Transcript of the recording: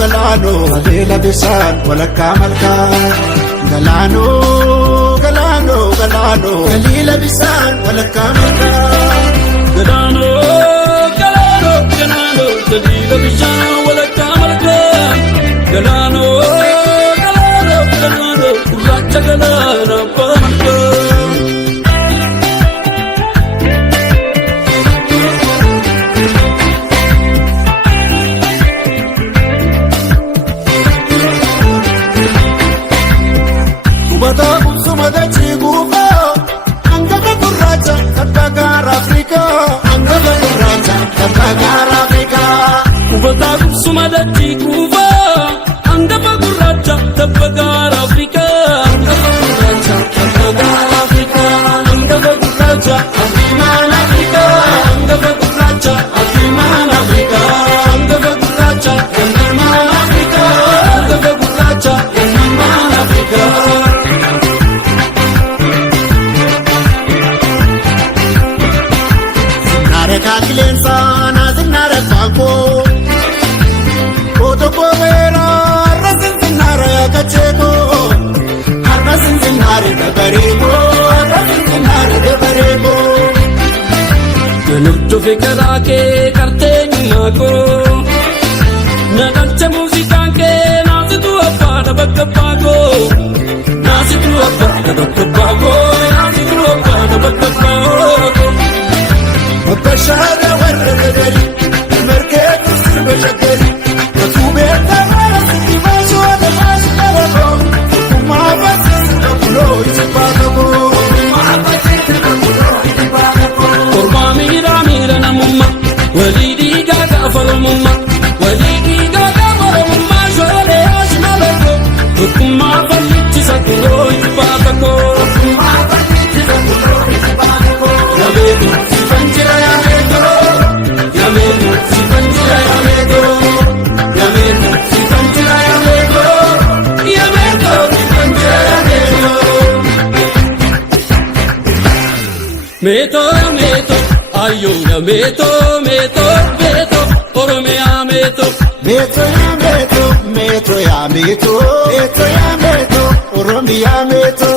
Galano Adela bisan walakka malka Galano Adela bisan walakka malka Galano Adela bisan walakka malka Galano Kurracha galana malka Sumadati kuva andafa gurracha tabbagara Afrika andafa gurracha tabbagara Afrika andafa gurracha afiman Afrika andafa gurracha afiman Afrika andafa gurracha afiman Afrika andafa gurracha afiman Afrika Nare kakilensa na zinare fanko Nuttu fikra ke karte nyako nagalcha musica ke nazitu appada bakkago nazitu appada bakkago nazitu appada bakkago Bashara warradali market bashakari kubeta sivaso da masharabo kuma basis da kulo isipagabo Walidi gaga farumma shole asmalako kuma falichi sakuro ipatako yamedu sifanjira yamedu yamedu sifanjira yamedu yamedu sifanjira yamedu yamedu sifanjira yamedu meto ayo yameto Oromia meto Oromia meto